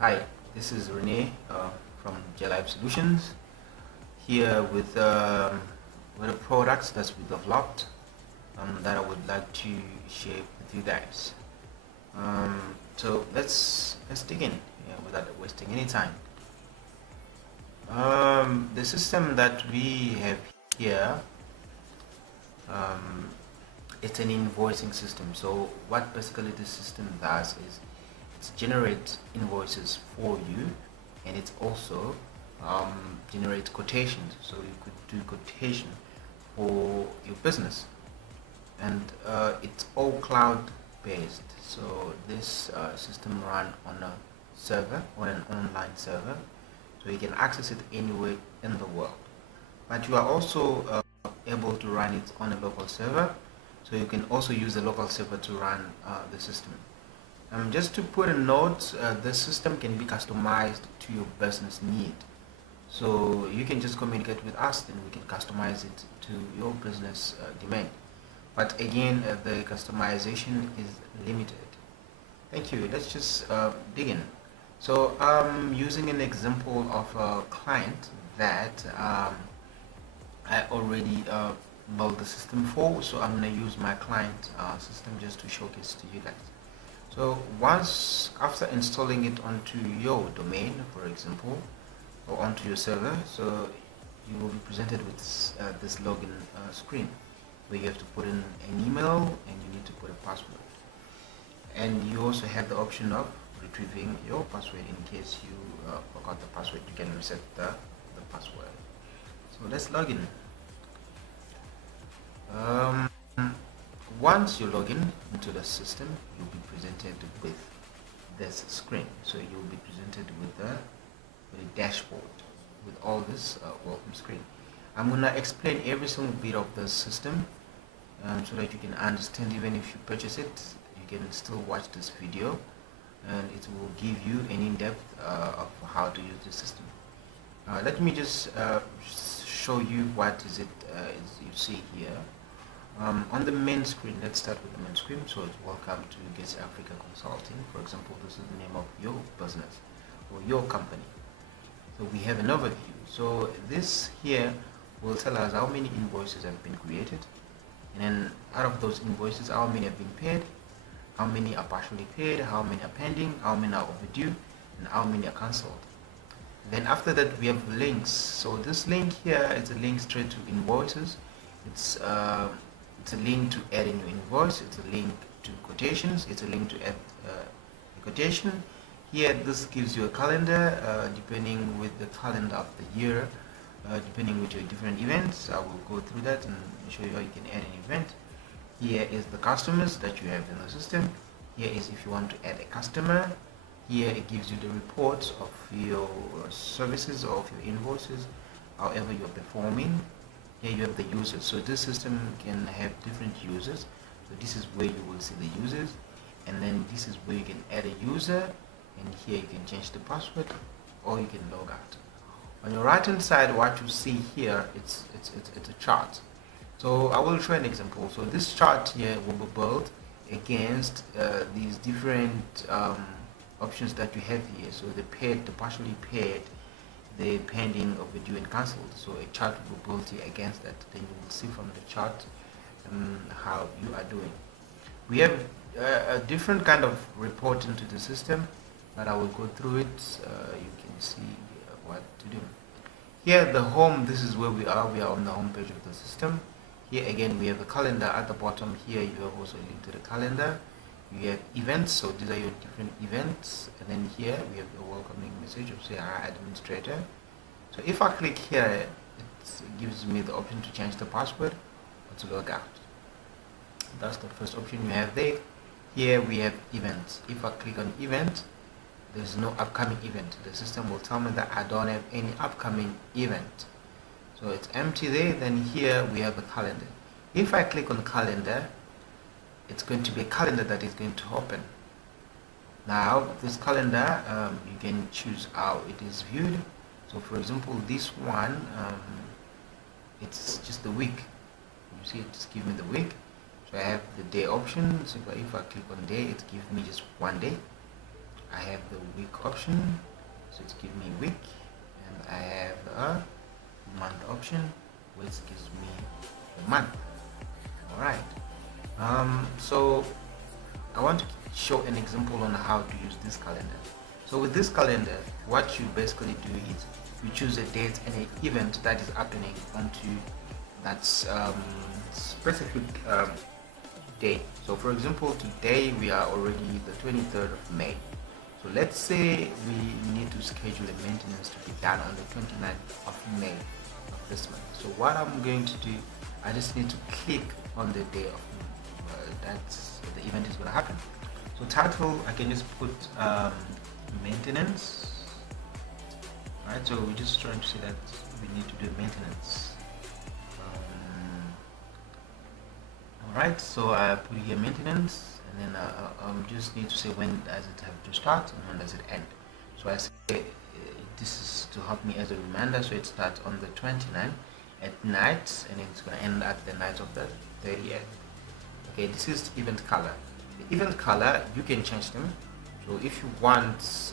Hi, this is Rene from Life Solutions here with the products that we developed that I would like to share with you guys. So let's dig in without wasting any time. The system that we have here, um, it's an invoicing system. So what basically this system does is it generates invoices for you, and it also generates quotations. So you could do quotation for your business, and it's all cloud based. So this system run on a server, on an online server, so you can access it anywhere in the world. But you are also able to run it on a local server, so you can also use the local server to run the system. Just to put a note, this system can be customized to your business need. So you can just communicate with us, and we can customize it to your business demand. But again, the customization is limited. Thank you. Let's just dig in. So I'm using an example of a client that I already built the system for. So I'm going to use my client system just to showcase to you guys. So once after installing it onto your domain, for example, or onto your server, so you will be presented with this login screen where you have to put in an email and you need to put a password. And you also have the option of retrieving your password in case you forgot the password. You can reset the password. So let's log in. Once you log in into the system, you'll be presented with this screen. So you'll be presented with a dashboard with all this welcome screen. I'm gonna explain every single bit of the system so that you can understand. Even if you purchase it, you can still watch this video, and it will give you an in-depth of how to use the system. Let me just show you what is it you see here. On the main screen, let's start with the main screen. So it's welcome to Get Africa Consulting. For example, this is the name of your business or your company. So we have an overview. So this here will tell us how many invoices have been created, and then out of those invoices, how many have been paid, how many are partially paid, how many are pending, how many are overdue, and how many are cancelled. Then after that, we have links. So this link here is a link straight to invoices. It's a link to add a new invoice. It's a link to quotations. It's a link to add a quotation. Here, this gives you a calendar, depending with the calendar of the year, depending with your different events. I will go through that and show you how you can add an event. Here is the customers that you have in the system. Here is if you want to add a customer. Here it gives you the reports of your services or of your invoices, however you're performing. Here you have the users. So this system can have different users. So this is where you will see the users, and then this is where you can add a user, and here you can change the password or you can log out. On your right hand side, what you see here, it's a chart. So I will show an example. So this chart here will be built against these different options that you have here. So the paid, the partially paid, the pending, overdue, and cancelled. So a chart will be built here against that. Then you will see from the chart how you are doing. We have a different kind of reporting to the system, but I will go through it. You can see what to do. Here, the home, this is where we are. We are on the home page of the system. Here again, we have a calendar at the bottom. Here you have also a link to the calendar. You have events, so these are your different events. And then here we have the welcoming message of say hi administrator. So if I click here, it gives me the option to change the password or to log out. That's the first option you have there. Here we have events. If I click on event, there's no upcoming event. The system will tell me that I don't have any upcoming event. So it's empty there. Then here we have a calendar. If I click on calendar, it's going to be a calendar that is going to open. Now this calendar, you can choose how it is viewed. So for example, this one, it's just the week. You see, it just gives me the week. So I have the day option. So if I click on day, it gives me just one day. I have the week option, so it's giving me week, and I have a month option, which gives me the month. All right. So I want to show an example on how to use this calendar. So with this calendar, what you basically do is you choose a date and an event that is happening onto that specific day. So for example, today we are already the 23rd of May. So let's say we need to schedule a maintenance to be done on the 29th of May of this month. So what I'm going to do, I just need to click on the day of that the event is going to happen. So title, I can just put maintenance. Right, so we're just trying to say that we need to do maintenance. Alright, so I put here maintenance, and then I just need to say when does it have to start and when does it end. So I say this is to help me as a reminder, so it starts on the 29th at night, and it's going to end at the night of the 30th. Okay, this is event color. The event color, you can change them. So if you want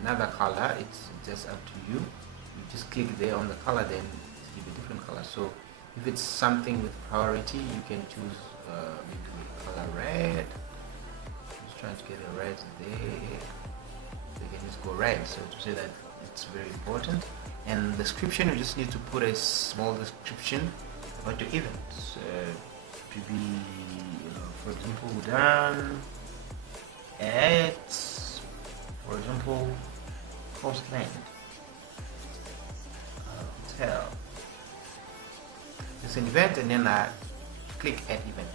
another color, it's just up to you. You just click there on the color, then give a different color. So if it's something with priority, you can choose maybe color red. Just trying to get a red there. So you can just go red. So to say that it's very important. And the description, you just need to put a small description about your event. To be, for example, done at, for example, Coastland Hotel. It's an event, and then I click add event,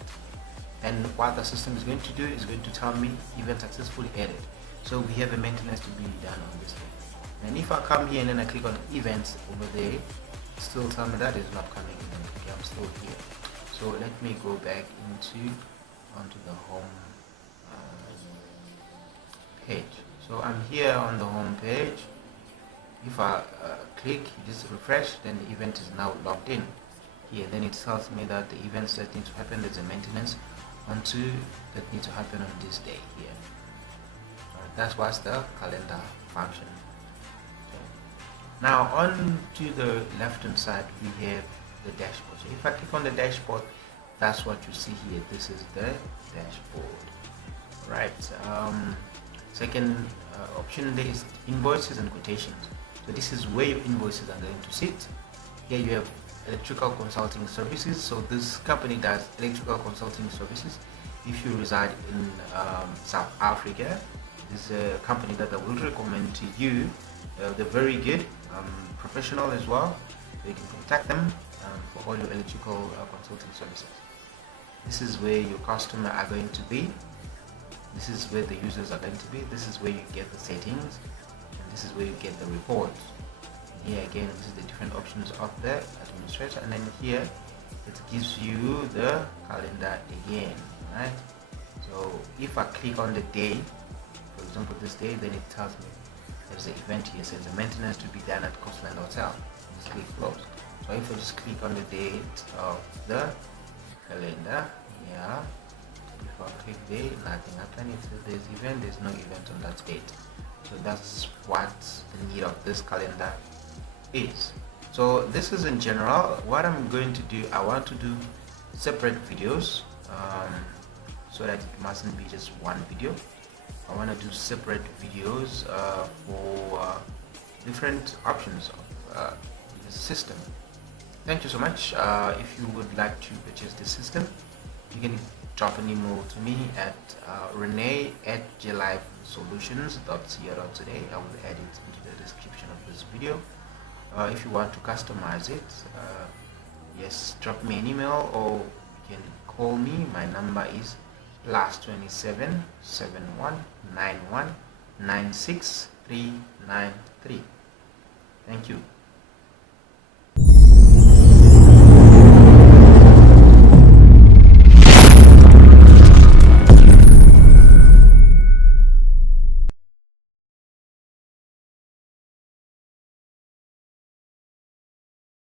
and what the system is going to do is going to tell me event successfully added. So we have a maintenance to be done on this day. And if I come here and then I click on events over there, still tell me that it's not coming in. Okay, I'm still here. So let me go back onto the home page. So I'm here on the home page. If I click, just refresh, then the event is now logged in here. Then it tells me that the events that need to happen, there's a maintenance onto that need to happen on this day here. That's what's the calendar function. Okay. Now on to the left hand side, we have the dashboard. So if I click on the dashboard, that's what you see here. This is the dashboard. Right. Second option there is invoices and quotations. So this is where your invoices are going to sit. Here you have electrical consulting services. So this company does electrical consulting services. If you reside in South Africa, this is a company that I will recommend to you. They're very good, professional as well. So you can contact them for all your electrical consulting services. This is where your customer are going to be. This is where the users are going to be. This is where you get the settings, and this is where you get the reports. And here again, this is the different options of the administrator, and then here it gives you the calendar again, right? So if I click on the day, for example this day, then it tells me there's an event here. It says the maintenance to be done at Coastland Hotel. Just click close. So if I just click on the date of the calendar, yeah, if I click there, nothing happened. If there's event, there's no event on that date. So that's what the need of this calendar is. So this is in general. What I'm going to do, I want to do separate videos so that it mustn't be just one video. I want to do separate videos for different options of the system. Thank you so much. If you would like to purchase the system, you can drop an email to me at rene@jlifesolutions.co.za. I will add it into the description of this video. If you want to customize it, yes, drop me an email, or you can call me. My number is +27 71 91 96 393. Thank you.